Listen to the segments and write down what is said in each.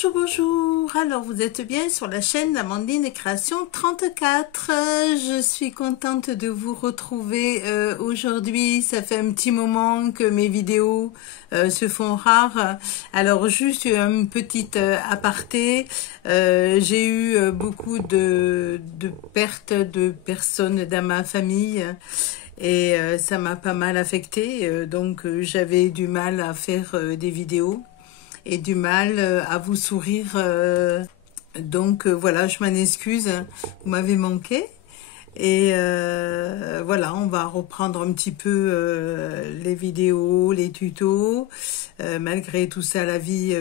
Bonjour, bonjour. Alors, vous êtes bien sur la chaîne Amandine Création 34. Je suis contente de vous retrouver aujourd'hui. Ça fait un petit moment que mes vidéos se font rares. Alors, juste une petite aparté. J'ai eu beaucoup de pertes de personnes dans ma famille. Et ça m'a pas mal affecté. Donc, j'avais du mal à faire des vidéos. Et du mal à vous sourire. Donc voilà, je m'en excuse, vous m'avez manqué. Et voilà, on va reprendre un petit peu les vidéos, les tutos. Malgré tout ça, la vie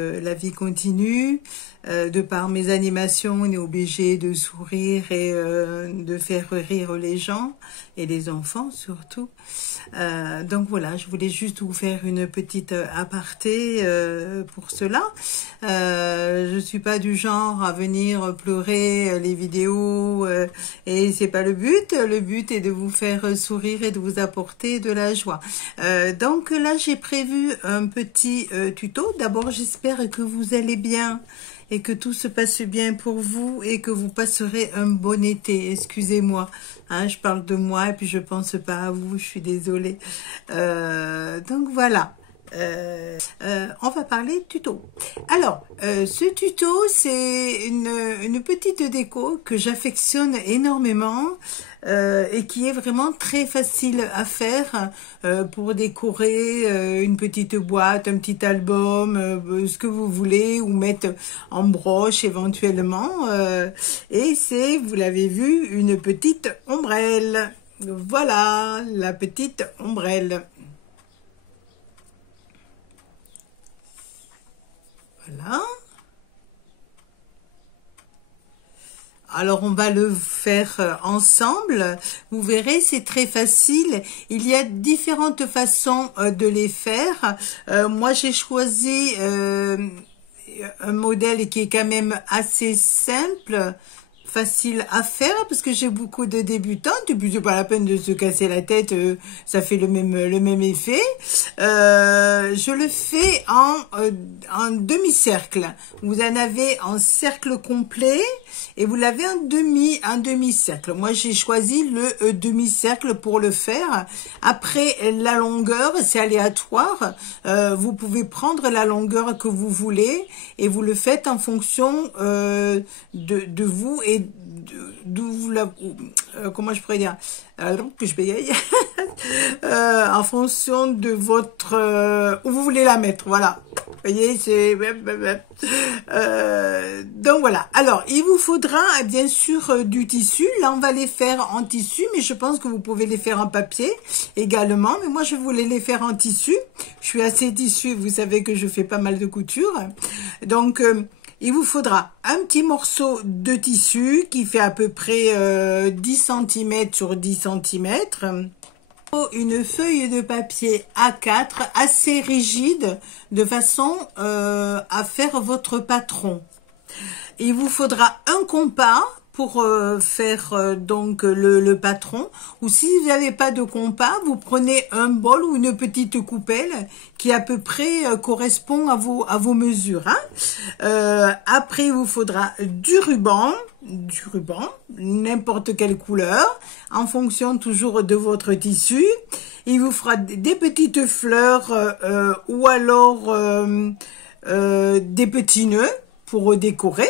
continue. De par mes animations, on est obligé de sourire et de faire rire les gens et les enfants surtout. Donc voilà, je voulais juste vous faire une petite aparté pour cela. Je suis pas du genre à venir pleurer les vidéos et c'est pas le but. Le but est de vous faire sourire et de vous apporter de la joie. Donc là, j'ai prévu un petit tuto. D'abord, j'espère que vous allez bien et que tout se passe bien pour vous et que vous passerez un bon été. Excusez-moi, hein, je parle de moi et puis je pense pas à vous, je suis désolée. Donc voilà. On va parler tuto. Alors, ce tuto, c'est une petite déco que j'affectionne énormément et qui est vraiment très facile à faire pour décorer une petite boîte, un petit album, ce que vous voulez, ou mettre en broche éventuellement. Et c'est, vous l'avez vu, une petite ombrelle. Voilà, la petite ombrelle. Voilà. Alors, on va le faire ensemble. Vous verrez, c'est très facile. Il y a différentes façons de les faire. Moi, j'ai choisi un modèle qui est quand même assez simple, facile à faire, parce que j'ai beaucoup de débutantes, et puis c'est pas la peine de se casser la tête, ça fait le même effet. Je le fais en demi-cercle. Vous en avez en cercle complet et vous l'avez en demi-cercle. Moi, j'ai choisi le demi-cercle pour le faire. Après, la longueur, c'est aléatoire. Vous pouvez prendre la longueur que vous voulez et vous le faites en fonction de vous et d'où la comment je pourrais dire que je bégaye en fonction de votre où vous voulez la mettre, voilà. Vous voyez, c'est donc voilà. Alors, il vous faudra bien sûr du tissu. Là, on va les faire en tissu, mais je pense que vous pouvez les faire en papier également. Mais moi, je voulais les faire en tissu. Je suis assez tissu, vous savez que je fais pas mal de couture. Donc, il vous faudra un petit morceau de tissu qui fait à peu près 10 cm sur 10 cm. Une feuille de papier A4 assez rigide de façon à faire votre patron. Il vous faudra un compas pour faire donc le patron, ou si vous n'avez pas de compas, vous prenez un bol ou une petite coupelle qui à peu près correspond à vos mesures. Hein. Après, il vous faudra du ruban, n'importe quelle couleur, en fonction toujours de votre tissu. Il vous fera des petites fleurs ou alors des petits nœuds pour décorer.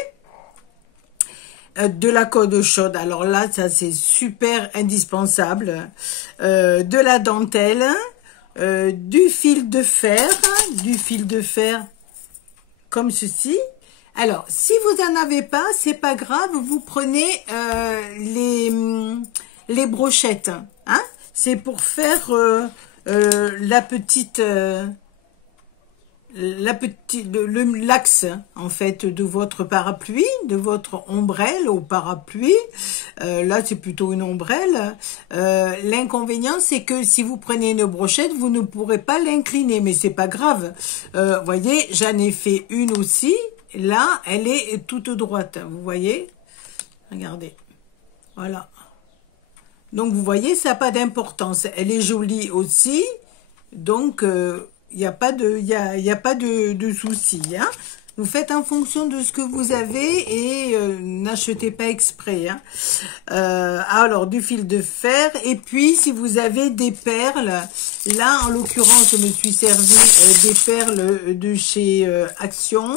De la colle chaude, alors là, ça c'est super indispensable. De la dentelle, du fil de fer comme ceci. Alors, si vous en avez pas, c'est pas grave, vous prenez les brochettes, hein. C'est pour faire l'axe en fait de votre parapluie, de votre ombrelle au parapluie. Là, c'est plutôt une ombrelle. L'inconvénient, c'est que si vous prenez une brochette, vous ne pourrez pas l'incliner, mais c'est pas grave. Voyez, j'en ai fait une aussi. Là, elle est toute droite. Vous voyez? Regardez. Voilà. Donc, vous voyez, ça n'a pas d'importance. Elle est jolie aussi. Donc, il n'y a pas de souci. Hein. Vous faites en fonction de ce que vous avez et n'achetez pas exprès. Hein. Alors, du fil de fer. Et puis, si vous avez des perles, là, en l'occurrence, je me suis servi des perles de chez Action.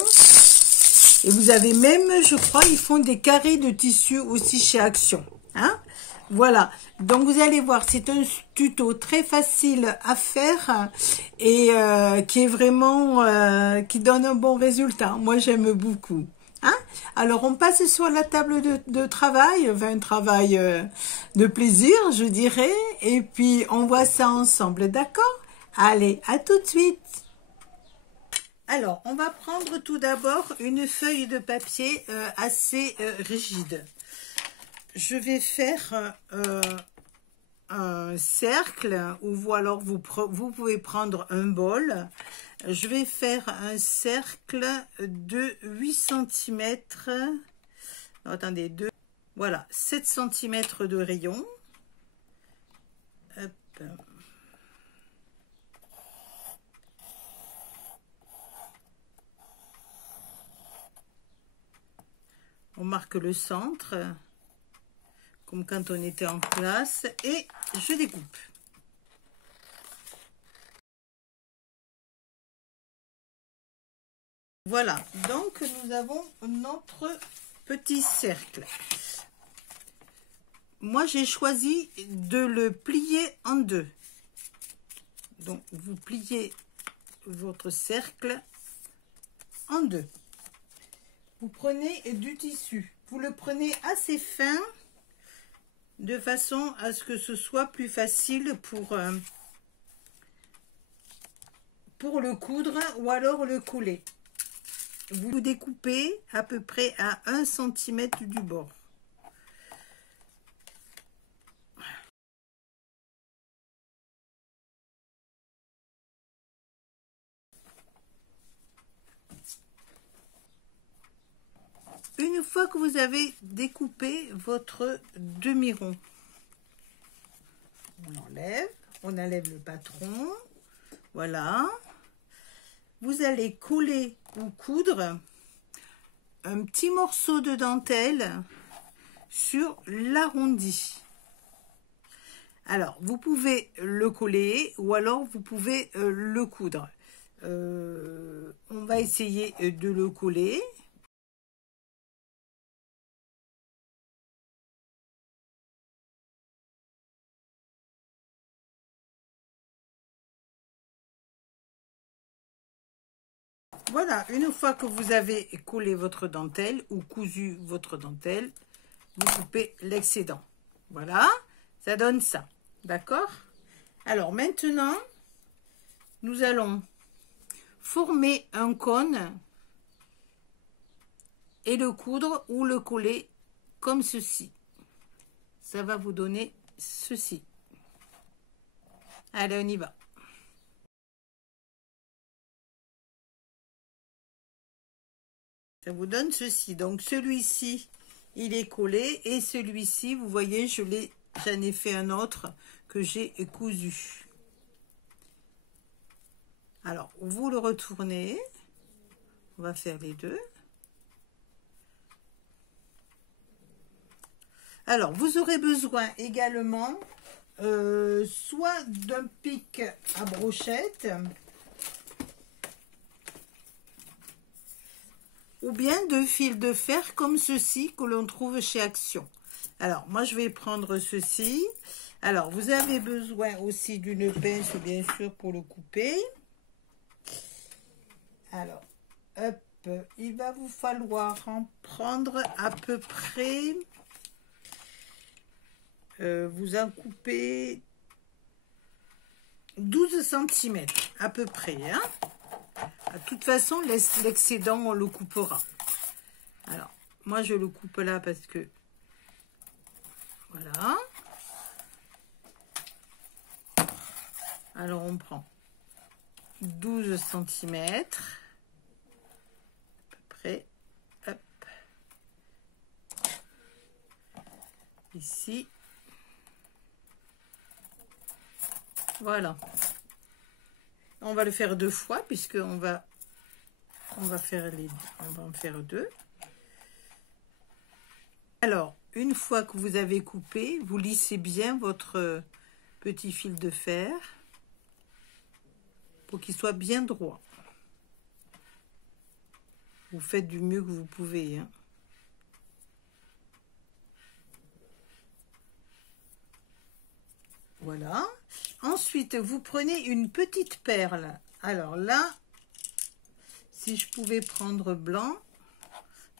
Et vous avez même, je crois, ils font des carrés de tissu aussi chez Action. Hein? Voilà, donc vous allez voir, c'est un tuto très facile à faire et qui est vraiment, qui donne un bon résultat. Moi, j'aime beaucoup. Hein? Alors, on passe sur la table de travail, enfin un travail de plaisir, je dirais, et puis on voit ça ensemble, d'accord? Allez, à tout de suite. Alors, on va prendre tout d'abord une feuille de papier assez rigide. Je vais faire un cercle, ou alors vous pouvez prendre un bol. Je vais faire un cercle de 8 cm. Attendez, voilà, 7 cm de rayon. Hop. On marque le centre, comme quand on était en classe, et je découpe. Voilà, donc nous avons notre petit cercle. Moi, j'ai choisi de le plier en deux. Donc, vous pliez votre cercle en deux. Vous prenez du tissu. Vous le prenez assez fin, de façon à ce que ce soit plus facile pour le coudre ou alors le coller. Vous découpez à peu près à 1 cm du bord. Une fois que vous avez découpé votre demi-rond, on enlève le patron, voilà. Vous allez coller ou coudre un petit morceau de dentelle sur l'arrondi. Alors, vous pouvez le coller ou alors vous pouvez le coudre. On va essayer de le coller. Voilà, une fois que vous avez collé votre dentelle ou cousu votre dentelle, vous coupez l'excédent. Voilà, ça donne ça. D'accord? Alors maintenant, nous allons former un cône et le coudre ou le coller comme ceci. Ça va vous donner ceci. Allez, on y va. Ça vous donne ceci. Donc celui-ci, il est collé et celui-ci, vous voyez, j'en ai fait un autre que j'ai cousu. Alors, vous le retournez. On va faire les deux. Alors, vous aurez besoin également soit d'un pic à brochette ou bien de fil de fer comme ceci que l'on trouve chez Action. Alors, moi, je vais prendre ceci. Alors, vous avez besoin aussi d'une pince, bien sûr, pour le couper. Alors, hop, il va vous falloir en prendre à peu près... vous en coupez 12 cm à peu près. Hein. De toute façon, l'excédent, on le coupera. Alors, moi, je le coupe là parce que... Voilà. Alors, on prend 12 cm. À peu près. Hop. Ici. Voilà. On va le faire deux fois puisqu'on va On va en faire 2. Alors, une fois que vous avez coupé, vous lissez bien votre petit fil de fer pour qu'il soit bien droit. Vous faites du mieux que vous pouvez, hein. Voilà. Ensuite, vous prenez une petite perle. Alors là, si je pouvais prendre blanc,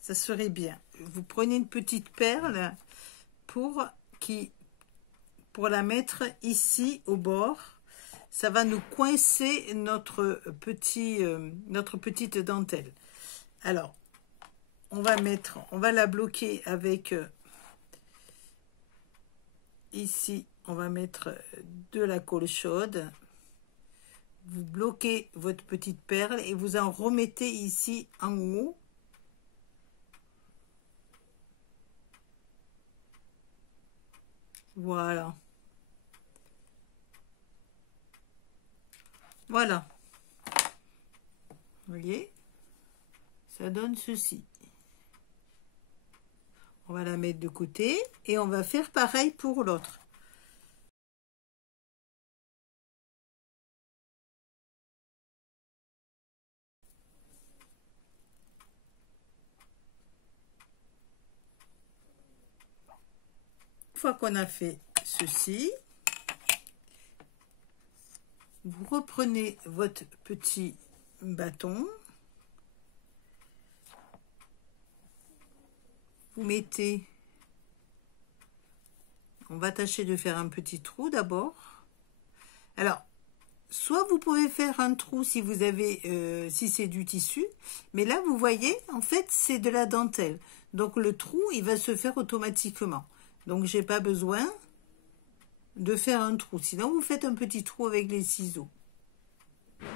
ça serait bien. Vous prenez une petite perle pour la mettre ici au bord. Ça va nous coincer notre petite dentelle. Alors, on va la bloquer avec ici. On va mettre de la colle chaude. Vous bloquez votre petite perle et vous en remettez ici en haut. Voilà. Voilà. Vous voyez? Ça donne ceci. On va la mettre de côté et on va faire pareil pour l'autre. Une fois qu'on a fait ceci, vous reprenez votre petit bâton, vous mettez, on va tâcher de faire un petit trou d'abord. Alors, soit vous pouvez faire un trou si vous avez, si c'est du tissu, mais là vous voyez, en fait c'est de la dentelle. Donc le trou, il va se faire automatiquement. Donc j'ai pas besoin de faire un trou. Sinon vous faites un petit trou avec les ciseaux. Vous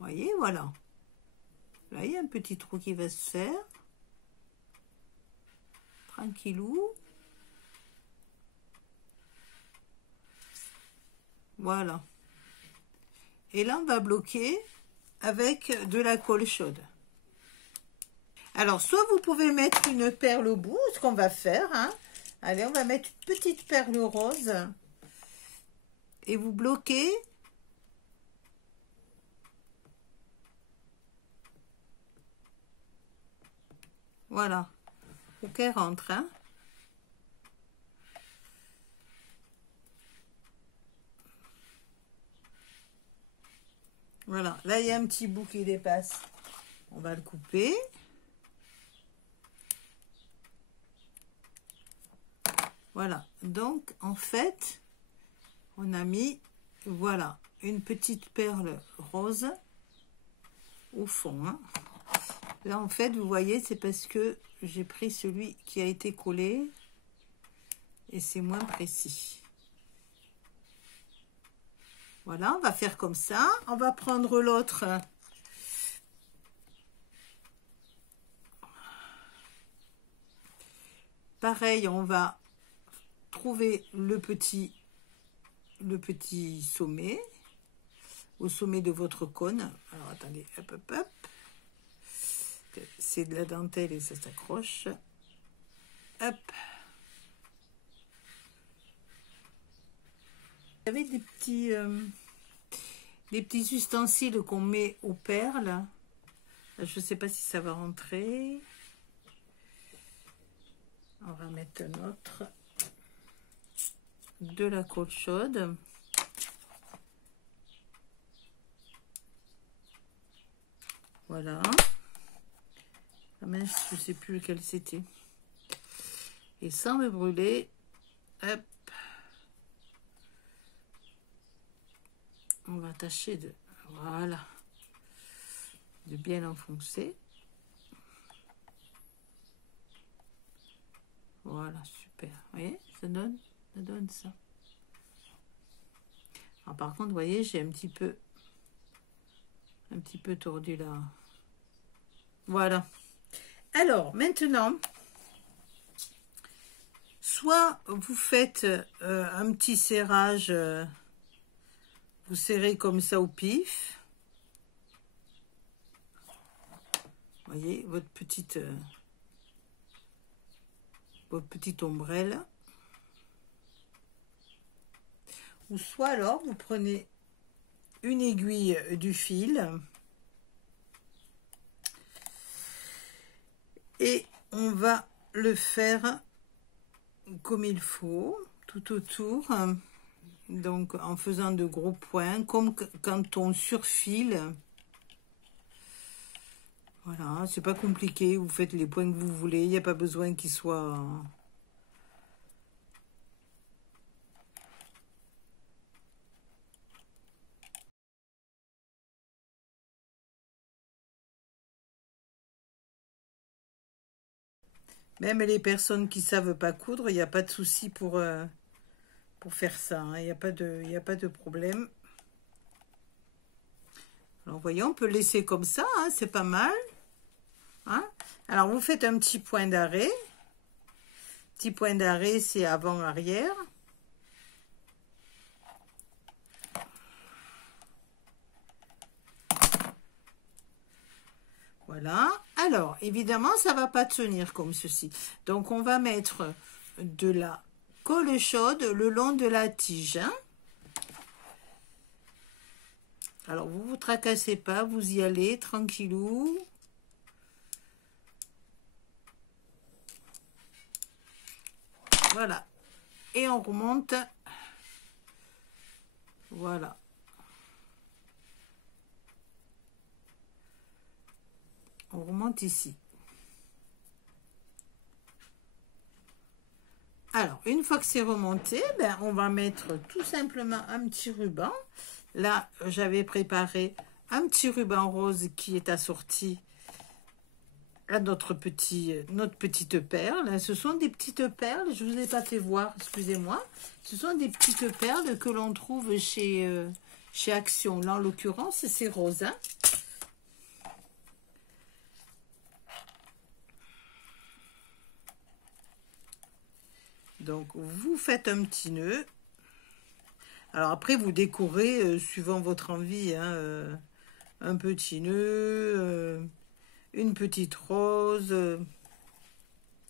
voyez, voilà. Là il y a un petit trou qui va se faire. Tranquillou. Voilà. Et là on va bloquer avec de la colle chaude. Alors, soit vous pouvez mettre une perle au bout, ce qu'on va faire, hein. Allez, on va mettre une petite perle rose. Et vous bloquez. Voilà. Pour qu'elle rentre, hein. Voilà. Là, il y a un petit bout qui dépasse. On va le couper. Voilà, donc en fait, on a mis, voilà, une petite perle rose au fond, hein. Là, en fait, vous voyez, c'est parce que j'ai pris celui qui a été collé et c'est moins précis. Voilà, on va faire comme ça. On va prendre l'autre. Pareil, on va trouver le petit sommet, au sommet de votre cône. Alors attendez, hop, hop, hop. C'est de la dentelle et ça s'accroche. Hop. Vous avez des petits ustensiles qu'on met aux perles. Je ne sais pas si ça va rentrer. On va mettre notre de la colle chaude. Voilà. Ah mince, je ne sais plus lequel c'était. Et sans me brûler, hop. On va tâcher de, voilà, de bien l'enfoncer. Voilà, super. Vous voyez, ça donne ça. Alors, par contre, vous voyez, j'ai un petit peu tordu là. Voilà. Alors, maintenant, soit vous faites un petit serrage, vous serrez comme ça au pif. voyez, votre petite ombrelle. Ou soit alors, vous prenez une aiguille du fil et on va le faire comme il faut, tout autour, donc en faisant de gros points, comme quand on surfile. Voilà, c'est pas compliqué, vous faites les points que vous voulez, il n'y a pas besoin qu'ils soient... Même les personnes qui savent pas coudre, il n'y a pas de souci pour faire ça, hein. Il n'y a pas de problème. Alors, vous voyez, on peut laisser comme ça, hein, c'est pas mal. Hein. Alors, vous faites un petit point d'arrêt. Petit point d'arrêt, c'est avant-arrière. Voilà. Alors, évidemment, ça va pas tenir comme ceci. Donc, on va mettre de la colle chaude le long de la tige. Hein. Alors, vous vous tracassez pas, vous y allez tranquillou. Voilà. Et on remonte. Voilà. On remonte ici. Alors, une fois que c'est remonté, ben, on va mettre tout simplement un petit ruban. Là, j'avais préparé un petit ruban rose qui est assorti à notre petite perle. Ce sont des petites perles, je ne vous ai pas fait voir, excusez-moi. Ce sont des petites perles que l'on trouve chez Action. Là, en l'occurrence, c'est rose. Hein. Donc, vous faites un petit nœud. Alors, après, vous décorez suivant votre envie. Hein, un petit nœud, une petite rose.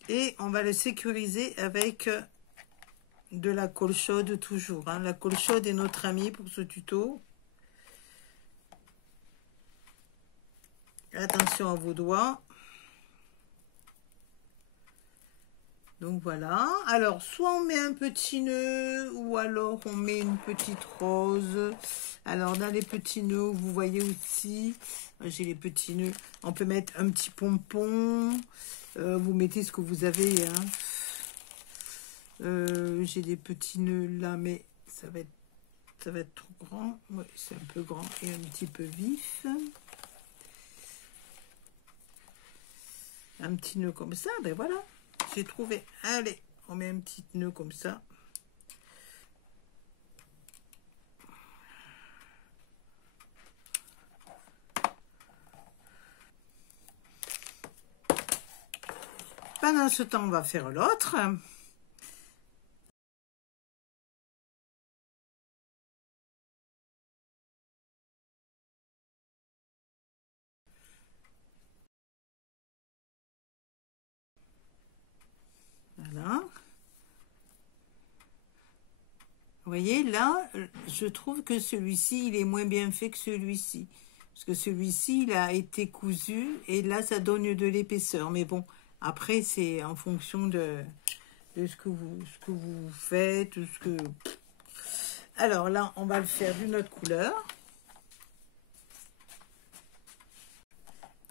Et on va le sécuriser avec de la colle chaude toujours. Hein. La colle chaude est notre amie pour ce tuto. Attention à vos doigts. Donc voilà, alors soit on met un petit nœud ou alors on met une petite rose. Alors dans les petits nœuds, vous voyez aussi, j'ai les petits nœuds, on peut mettre un petit pompon, vous mettez ce que vous avez. Hein. J'ai des petits nœuds là, mais ça va être trop grand. Oui, c'est un peu grand et un petit peu vif. Un petit nœud comme ça, ben voilà. J'ai trouvé. Allez, on met un petit nœud comme ça. Pendant ce temps, on va faire l'autre. Voilà. Vous voyez, là, je trouve que celui-ci, il est moins bien fait que celui-ci. Parce que celui-ci, il a été cousu et là, ça donne de l'épaisseur. Mais bon, après, c'est en fonction de ce que vous faites. Alors là, on va le faire d'une autre couleur.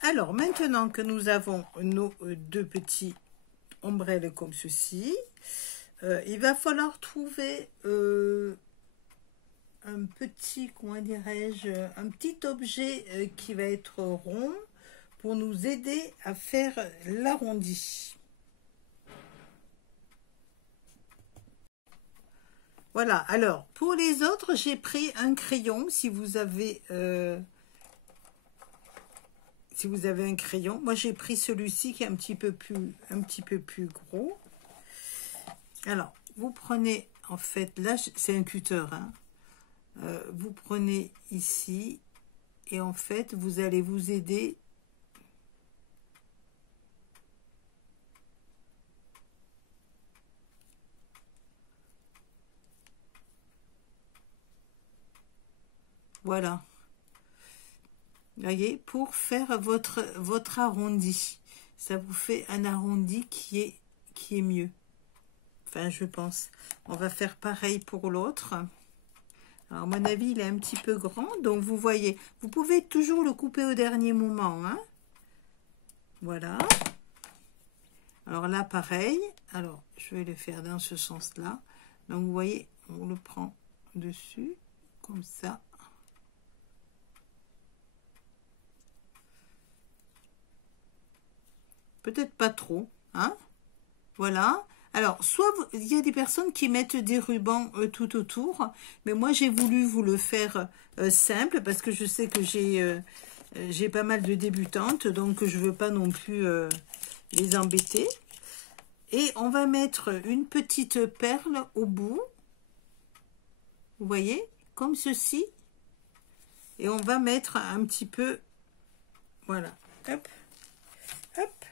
Alors, maintenant que nous avons nos deux petits ombrelles comme ceci, il va falloir trouver un petit, comment dirais-je, un petit objet qui va être rond pour nous aider à faire l'arrondi. Voilà, alors pour les autres, j'ai pris un crayon. Si vous avez un crayon, moi j'ai pris celui-ci qui est un petit peu plus gros. Alors, vous prenez, en fait, là, c'est un cutter, hein. Vous prenez ici, et en fait, vous allez vous aider Voilà. Vous voyez, pour faire votre arrondi. Ça vous fait un arrondi qui est mieux. Enfin, je pense. On va faire pareil pour l'autre. Alors, à mon avis, il est un petit peu grand. Donc, vous voyez, vous pouvez toujours le couper au dernier moment. Hein. Voilà. Alors là, pareil. Alors, je vais le faire dans ce sens-là. Donc, vous voyez, on le prend dessus, comme ça. Peut-être pas trop, hein. Voilà. Alors, soit il y a des personnes qui mettent des rubans tout autour, mais moi, j'ai voulu vous le faire simple, parce que je sais que j'ai pas mal de débutantes, donc je veux pas non plus les embêter. Et on va mettre une petite perle au bout, vous voyez, comme ceci. Et on va mettre un petit peu, voilà, hop, hop,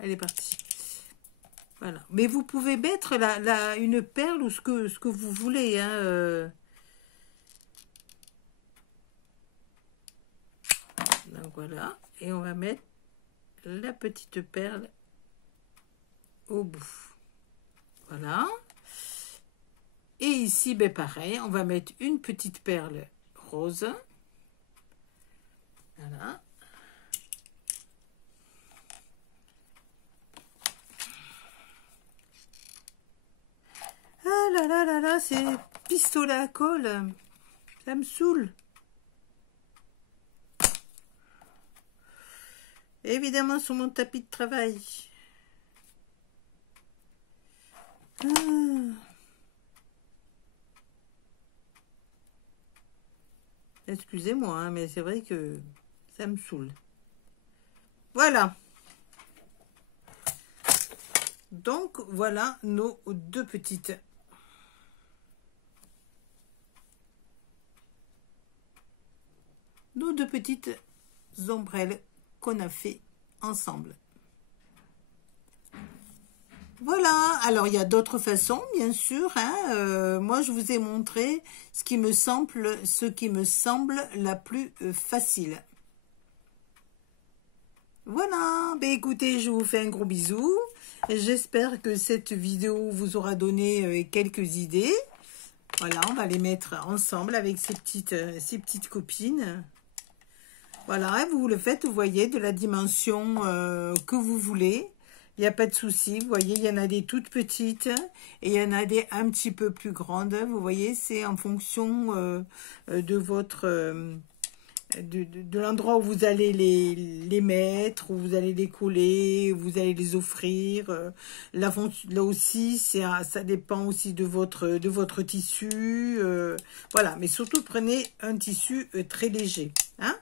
elle est partie. Voilà. Mais vous pouvez mettre une perle ou ce que vous voulez. Hein, Donc voilà. Et on va mettre la petite perle au bout. Voilà. Et ici, ben pareil, on va mettre une petite perle rose. Voilà. Ah là là là là, c'est pistolet à colle. Ça me saoule. Évidemment sur mon tapis de travail. Ah. Excusez-moi, hein, mais c'est vrai que ça me saoule. Voilà. Donc, voilà nos deux petites ombrelles qu'on a fait ensemble. Voilà, alors il y a d'autres façons, bien sûr. Hein. Moi, je vous ai montré ce qui me semble la plus facile. Voilà, ben écoutez, je vous fais un gros bisou. J'espère que cette vidéo vous aura donné quelques idées. Voilà, on va les mettre ensemble avec ces petites copines. Voilà, vous le faites, vous voyez, de la dimension que vous voulez. Il n'y a pas de souci. Vous voyez, il y en a des toutes petites et il y en a des un petit peu plus grandes. Vous voyez, c'est en fonction de votre... de l'endroit où vous allez les mettre, où vous allez les coller, où vous allez les offrir. Là aussi, ça dépend aussi de votre tissu. Voilà, mais surtout prenez un tissu très léger. Hein?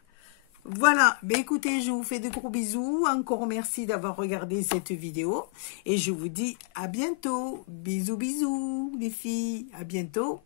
Voilà, ben écoutez, je vous fais de gros bisous. Encore merci d'avoir regardé cette vidéo. Et je vous dis à bientôt. Bisous, bisous les filles. À bientôt.